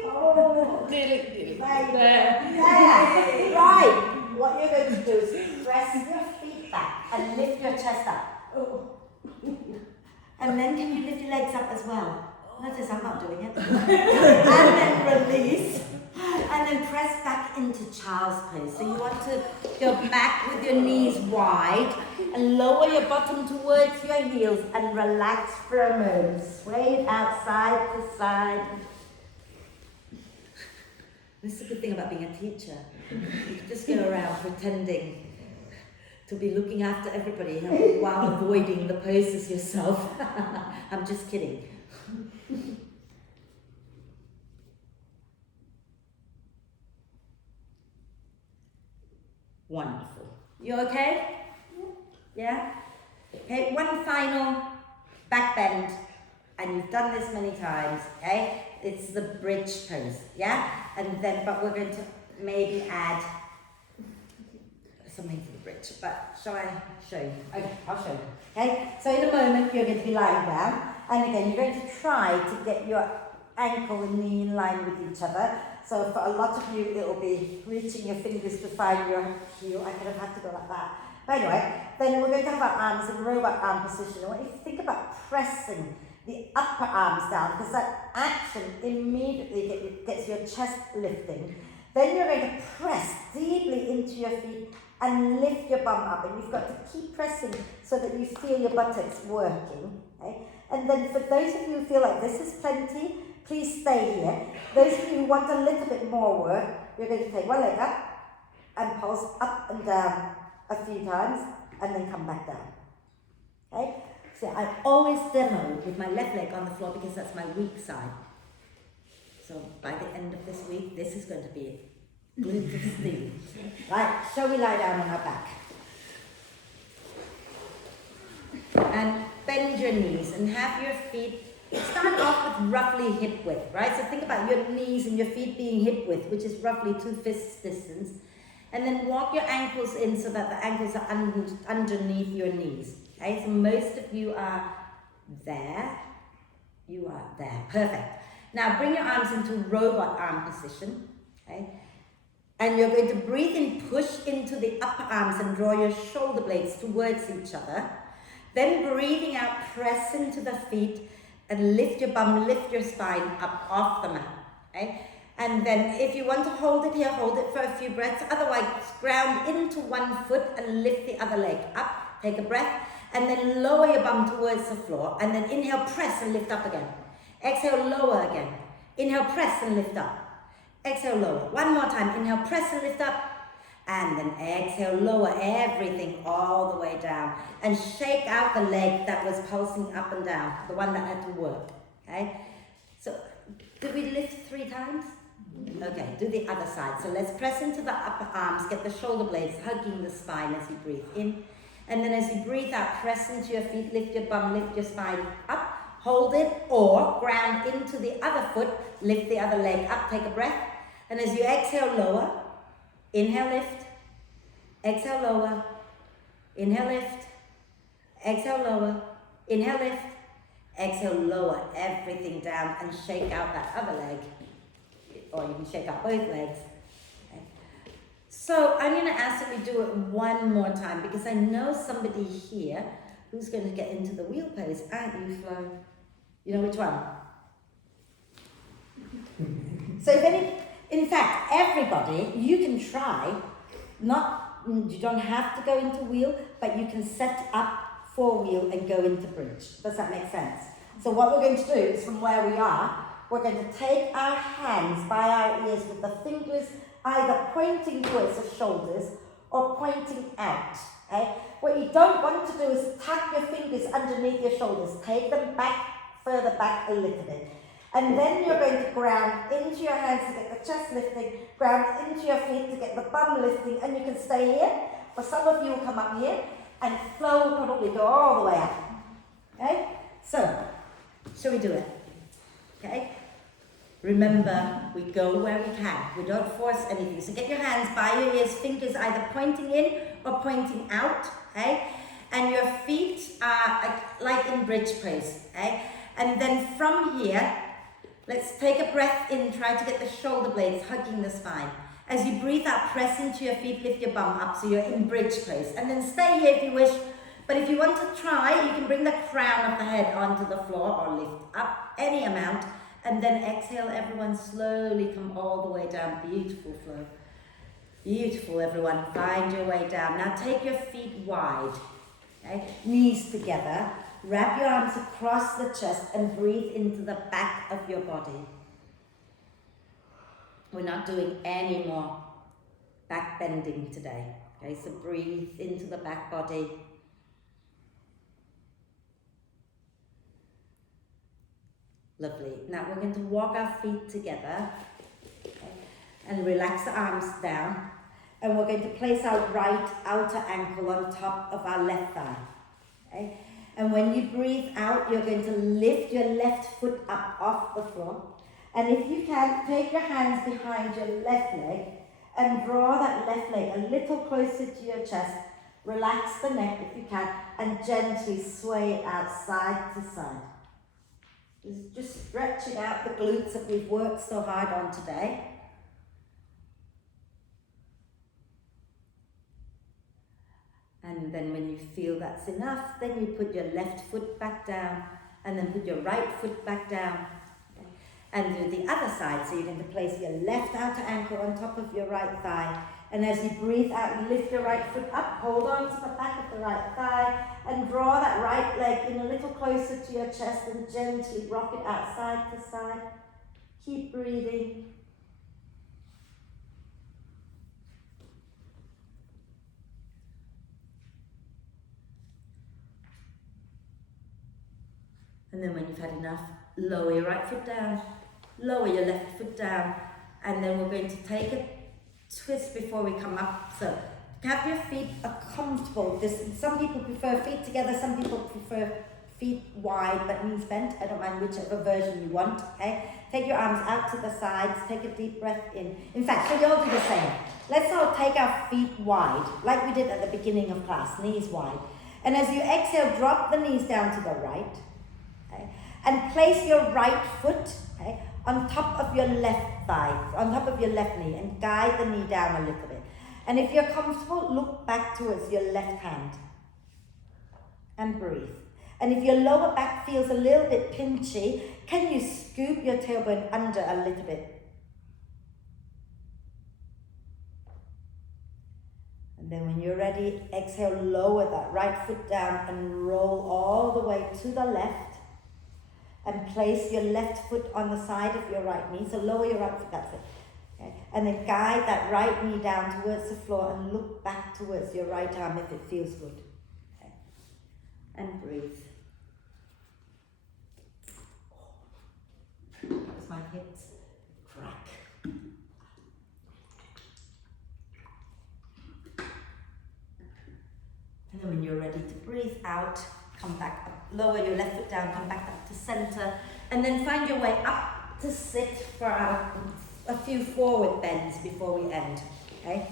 Oh, Nearly. there. Right. What you're going to do is press your feet back and lift your chest up. And then can you lift your legs up as well? Notice I'm not doing it. And then release. And then press back into child's pose. So you want to go back with your knees wide and lower your bottom towards your heels and relax for a moment. Sway it out side to side. This is a good thing about being a teacher. You can just go around pretending to be looking after everybody while avoiding the poses yourself. I'm just kidding. Wonderful. You okay? Yeah? Okay, one final back bend, and you've done this many times, okay? It's the bridge pose, yeah? And then, but we're going to maybe add something to the bridge, but shall I show you? Okay, I'll show you. Okay, so in a moment you're going to be lying down, and again you're going to try to get your ankle and knee in line with each other. So for a lot of you it'll be reaching your fingers to find your heel. I could have had to go like that. But anyway, then we're going to have our arms in robot arm position. I want you to think about pressing the upper arms down, because that action immediately gets your chest lifting. Then you're going to press deeply into your feet and lift your bum up, and you've got to keep pressing so that you feel your buttocks working. Okay? And then for those of you who feel like this is plenty, please stay here. Those of you who want a little bit more work, you're going to take one leg up and pulse up and down a few times, and then come back down. Okay? So I always demo with my left leg on the floor because that's my weak side. So by the end of this week, this is going to be glutes of steel. Right, shall we lie down on our back? And bend your knees and have your feet start off with roughly hip width, right? So think about your knees and your feet being hip width, which is roughly 2 fists distance. And then walk your ankles in so that the ankles are underneath your knees. Okay, so most of you are there. You are there. Perfect. Now bring your arms into robot arm position. Okay, and you're going to breathe in, push into the upper arms and draw your shoulder blades towards each other. Then breathing out, press into the feet and lift your bum, lift your spine up off the mat. Okay. And then if you want to hold it here, hold it for a few breaths. Otherwise, ground into one foot and lift the other leg up. Take a breath. And then lower your bum towards the floor. And then inhale, press and lift up again. Exhale, lower again. Inhale, press and lift up. Exhale, lower. One more time. Inhale, press and lift up. And then exhale, lower everything all the way down. And shake out the leg that was pulsing up and down. The one that had to work. Okay? So, did we lift 3 times? Okay, do the other side. So let's press into the upper arms, get the shoulder blades hugging the spine as you breathe in. And then as you breathe out, press into your feet, lift your bum, lift your spine up, hold it, or ground into the other foot, lift the other leg up, take a breath. And as you exhale, lower, inhale, lift, exhale, lower, inhale, lift, exhale, lower, inhale, lift, exhale, lower everything down and shake out that other leg. Or you can shake out both legs. Okay. So I'm going to ask that we do it one more time because I know somebody here who's going to get into the wheel pose. Aren't you, Flo? You know which one? So in fact, everybody, you can try, you don't have to go into wheel, but you can set up for wheel and go into bridge. Does that make sense? So what we're going to do is from where we are, we're going to take our hands by our ears with the fingers either pointing towards the shoulders or pointing out. Okay? What you don't want to do is tuck your fingers underneath your shoulders. Take them back, further back a little bit. And then you're going to ground into your hands to get the chest lifting, ground into your feet to get the bum lifting, and you can stay here. For some of you will come up here, and flow will probably go all the way up. Okay? So, shall we do it? Okay? Remember, we go where we can. We don't force anything. So get your hands by your ears, fingers either pointing in or pointing out, okay? And your feet are like in bridge pose, okay? And then from here, let's take a breath in, try to get the shoulder blades hugging the spine. As you breathe out, press into your feet, lift your bum up so you're in bridge pose. And then stay here if you wish. But if you want to try, you can bring the crown of the head onto the floor or lift up any amount. And then exhale, everyone, slowly come all the way down. Beautiful flow. Beautiful, everyone. Find your way down. Now take your feet wide. Okay? Knees together. Wrap your arms across the chest and breathe into the back of your body. We're not doing any more back bending today. Okay, so breathe into the back body. Lovely. Now we're going to walk our feet together, okay, and relax the arms down. And we're going to place our right outer ankle on top of our left thigh. Okay? And when you breathe out, you're going to lift your left foot up off the floor. And if you can, take your hands behind your left leg and draw that left leg a little closer to your chest. Relax the neck if you can, and gently sway it out side to side. Just stretching out the glutes that we've worked so hard on today. And then when you feel that's enough, then you put your left foot back down, and then put your right foot back down. Okay? And do the other side, so you're going to place your left outer ankle on top of your right thigh. And as you breathe out, you lift your right foot up, hold on to the back of the right thigh, and draw that right leg in a little closer to your chest and gently rock it out side to side. Keep breathing. And then when you've had enough, lower your right foot down, lower your left foot down, and then we're going to take a twist before we come up. So have your feet a comfortable distance. Some people prefer feet together, some people prefer feet wide but knees bent. I don't mind whichever version you want, okay? Take your arms out to the sides, take a deep breath in. In fact, so you all do the same. Let's all take our feet wide, like we did at the beginning of class, knees wide. And as you exhale, drop the knees down to the right. Okay? And place your right foot, okay, on top of your left thigh, on top of your left knee, and guide the knee down a little bit. And if you're comfortable, look back towards your left hand and breathe. And if your lower back feels a little bit pinchy, can you scoop your tailbone under a little bit? And then when you're ready, exhale, lower that right foot down and roll all the way to the left. And place your left foot on the side of your right knee. So lower your right foot, that's it. Okay? And then guide that right knee down towards the floor and look back towards your right arm if it feels good. Okay? And breathe. That was my hips. Crack. And then when you're ready to breathe out, come back up, lower your left foot down, come back up to center, and then find your way up to sit for a few forward bends before we end, okay?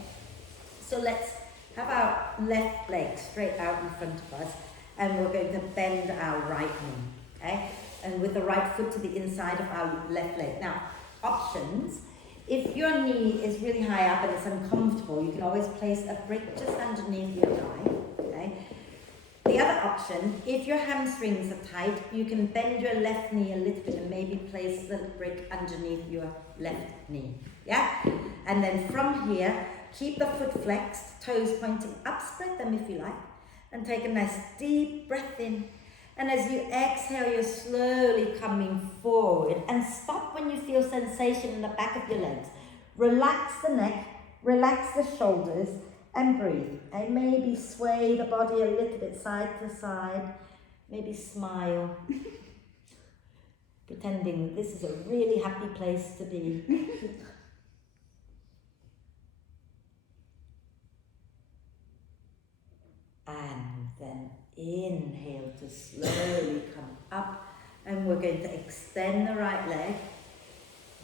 So let's have our left leg straight out in front of us, and we're going to bend our right knee, okay? And with the right foot to the inside of our left leg. Now, options, if your knee is really high up and it's uncomfortable, you can always place a brick just underneath your thigh, okay? The other option, if your hamstrings are tight, you can bend your left knee a little bit and maybe place the brick underneath your left knee. Yeah? And then from here, keep the foot flexed, toes pointing up, spread them if you like, and take a nice deep breath in. And as you exhale, you're slowly coming forward, and stop when you feel sensation in the back of your legs. Relax the neck, relax the shoulders, and breathe. And maybe sway the body a little bit side to side. Maybe smile. Pretending that this is a really happy place to be. And then inhale to slowly come up. And we're going to extend the right leg.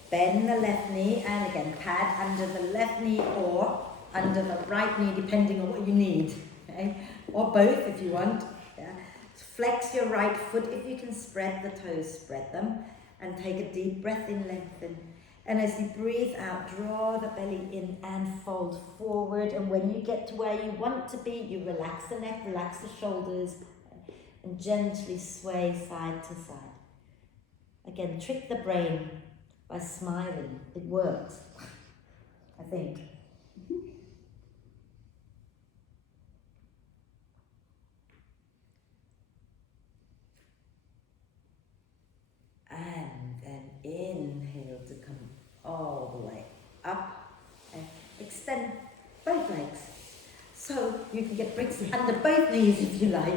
Bend the left knee. And again, pad under the left knee or under the right knee, depending on what you need, okay? Or both if you want. Yeah. Flex your right foot. If you can spread the toes, spread them. And take a deep breath in, lengthen. And as you breathe out, draw the belly in and fold forward. And when you get to where you want to be, you relax the neck, relax the shoulders, and gently sway side to side. Again, trick the brain by smiling. It works, I think. And then inhale to come all the way up and extend both legs. So you can get bricks under both knees if you like.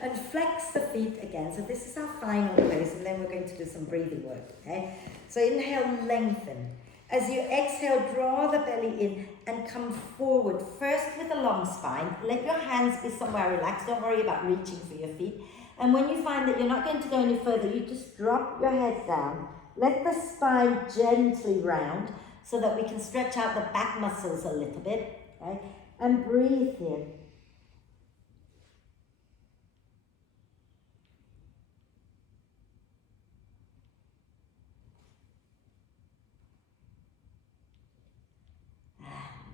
And flex the feet again. So this is our final pose, and then we're going to do some breathing work, okay? So inhale, lengthen. As you exhale, draw the belly in and come forward. First with a long spine. Let your hands be somewhere relaxed. Don't worry about reaching for your feet. And when you find that you're not going to go any further, you just drop your head down. Let the spine gently round so that we can stretch out the back muscles a little bit. Okay? And breathe here.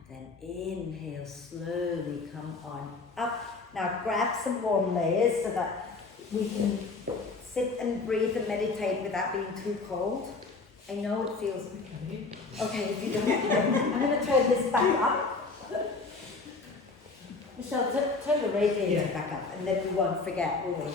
Then inhale, slowly come on up. Now grab some warm layers so that we can sit and breathe and meditate without being too cold. I know it feels... Okay, if you don't... I'm going to turn this back up. Michelle, turn the radiator back up and then we won't forget, will we?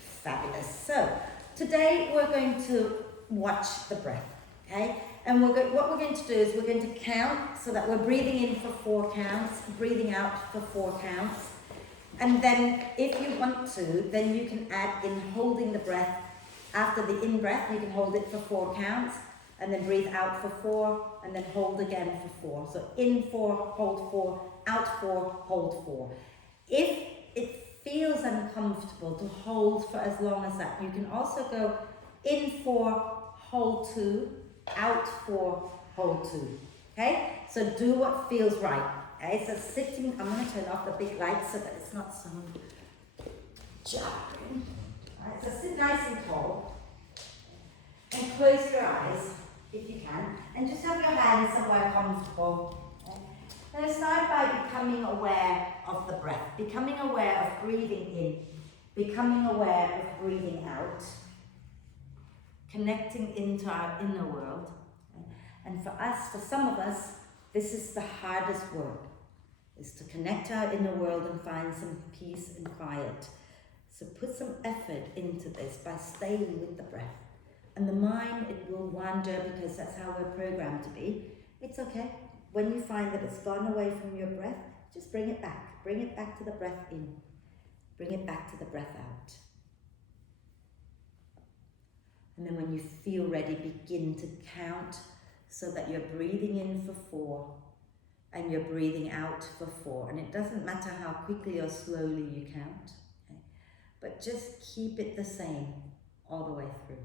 Fabulous. So, today we're going to watch the breath. Okay, and what we're going to do is we're going to count so that we're breathing in for 4 counts, breathing out for 4 counts. And then if you want to, then you can add in holding the breath. After the in-breath, you can hold it for 4 counts, and then breathe out for 4, and then hold again for 4. So in 4, hold 4, out 4, hold 4. If it feels uncomfortable to hold for as long as that, you can also go in 4, hold 2, out 4, hold 2. Okay? So do what feels right. Okay? So sitting, I'm going to turn off the big light so that it's not so jarring. Alright, so sit nice and tall. And close your eyes if you can. And just have your hands somewhere comfortable. Okay? And start by becoming aware of the breath. Becoming aware of breathing in. Becoming aware of breathing out. Connecting into our inner world. And for us, for some of us, this is the hardest work, is to connect to our inner world and find some peace and quiet. So put some effort into this by staying with the breath. And the mind, it will wander because that's how we're programmed to be. It's okay. When you find that it's gone away from your breath, just bring it back. Bring it back to the breath in. Bring it back to the breath out. And then when you feel ready, begin to count so that you're breathing in for 4 and you're breathing out for 4. And it doesn't matter how quickly or slowly you count, okay? But just keep it the same all the way through.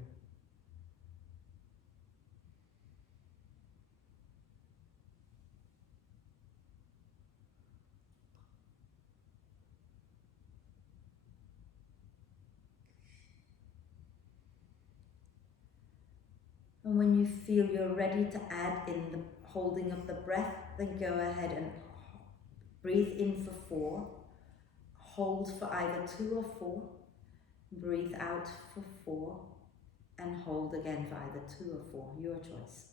And when you feel you're ready to add in the holding of the breath, then go ahead and breathe in for 4, hold for either 2 or 4, breathe out for 4, and hold again for either 2 or 4, your choice.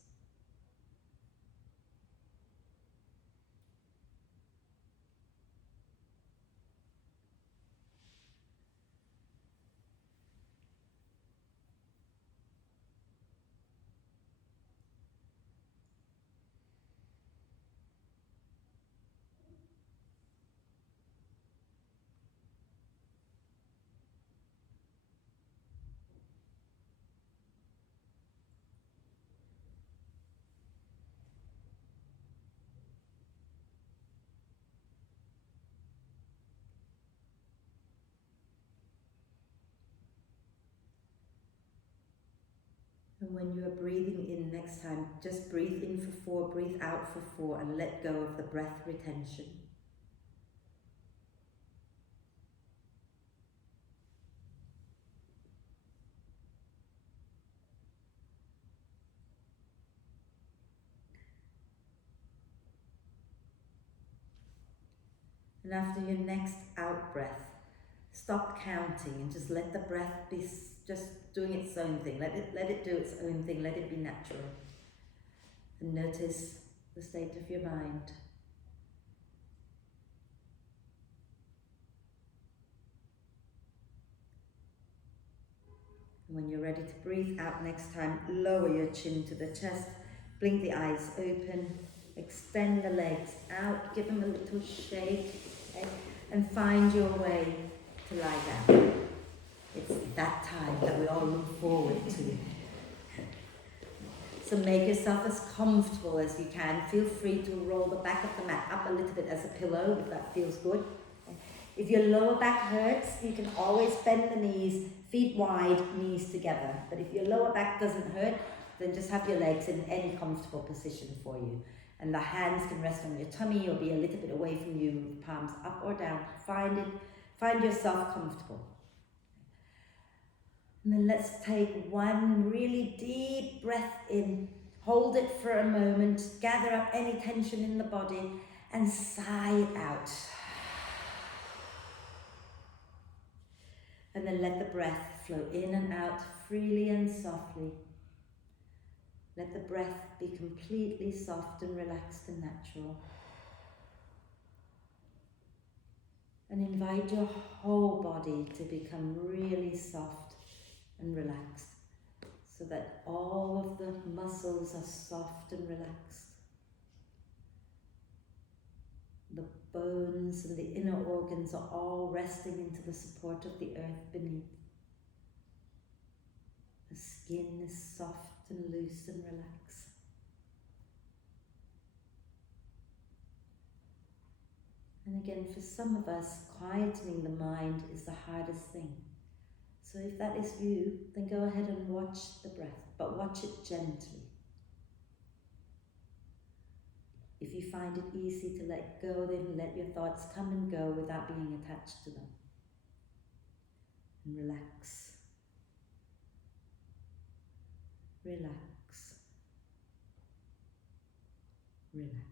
And when you are breathing in next time, just breathe in for 4, breathe out for 4, and let go of the breath retention. And after your next out breath, stop counting and just let the breath be just doing its own thing. Let it do its own thing. Let it be natural. And notice the state of your mind. And when you're ready to breathe out next time, lower your chin to the chest, blink the eyes open, extend the legs out, give them a little shake, okay? And find your way to lie down. It's that time that we all look forward to. So make yourself as comfortable as you can. Feel free to roll the back of the mat up a little bit as a pillow if that feels good. If your lower back hurts, you can always bend the knees, feet wide, knees together. But if your lower back doesn't hurt, then just have your legs in any comfortable position for you. And the hands can rest on your tummy or be a little bit away from you, move palms up or down. Find yourself comfortable. And then let's take one really deep breath in. Hold it for a moment. Gather up any tension in the body and sigh it out. And then let the breath flow in and out freely and softly. Let the breath be completely soft and relaxed and natural. And invite your whole body to become really soft and relaxed, so that all of the muscles are soft and relaxed. The bones and the inner organs are all resting into the support of the earth beneath. The skin is soft and loose and relaxed. And again, for some of us, quietening the mind is the hardest thing. So if that is you, then go ahead and watch the breath, but watch it gently. If you find it easy to let go, then let your thoughts come and go without being attached to them. And relax. Relax. Relax.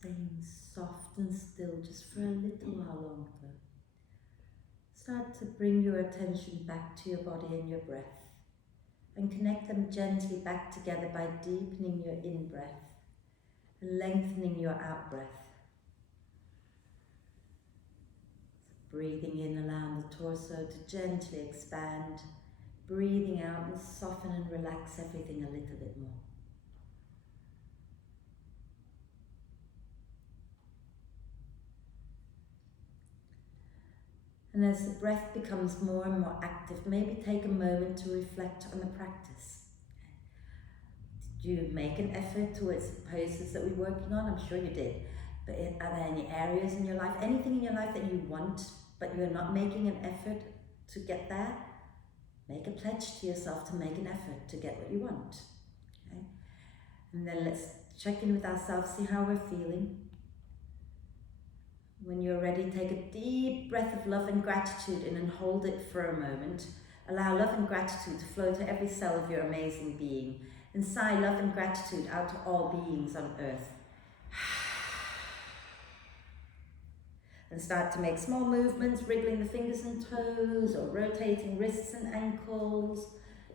Staying soft and still just for a little while longer. Start to bring your attention back to your body and your breath, and connect them gently back together by deepening your in-breath and lengthening your out-breath. So breathing in, allowing the torso to gently expand. Breathing out and soften and relax everything a little bit more. And as the breath becomes more and more active, maybe take a moment to reflect on the practice. Did you make an effort towards the poses that we're working on? I'm sure you did. But are there any areas in your life, anything in your life that you want, but you're not making an effort to get there? Make a pledge to yourself to make an effort to get what you want. Okay? And then let's check in with ourselves, see how we're feeling. When you're ready, take a deep breath of love and gratitude in and hold it for a moment. Allow love and gratitude to flow to every cell of your amazing being. And sigh love and gratitude out to all beings on earth. And start to make small movements, wriggling the fingers and toes, or rotating wrists and ankles.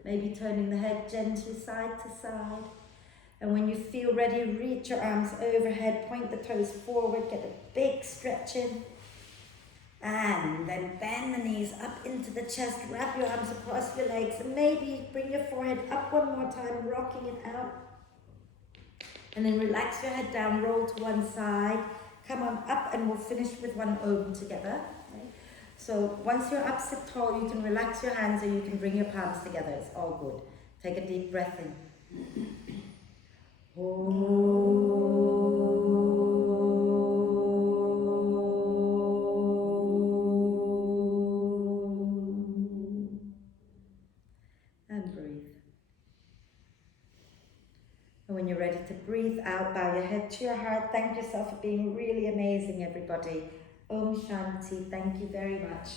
Maybe turning the head gently side to side. And when you feel ready, reach your arms overhead, point the toes forward, get a big stretch in. And then bend the knees up into the chest, wrap your arms across your legs, and maybe bring your forehead up one more time, rocking it out. And then relax your head down, roll to one side, come on up, and we'll finish with one Om together. Okay? So once you're up, sit tall, you can relax your hands or you can bring your palms together, it's all good. Take a deep breath in. Om. out, bow your head to your heart. Thank yourself for being really amazing, everybody. Om Shanti. Thank you very much.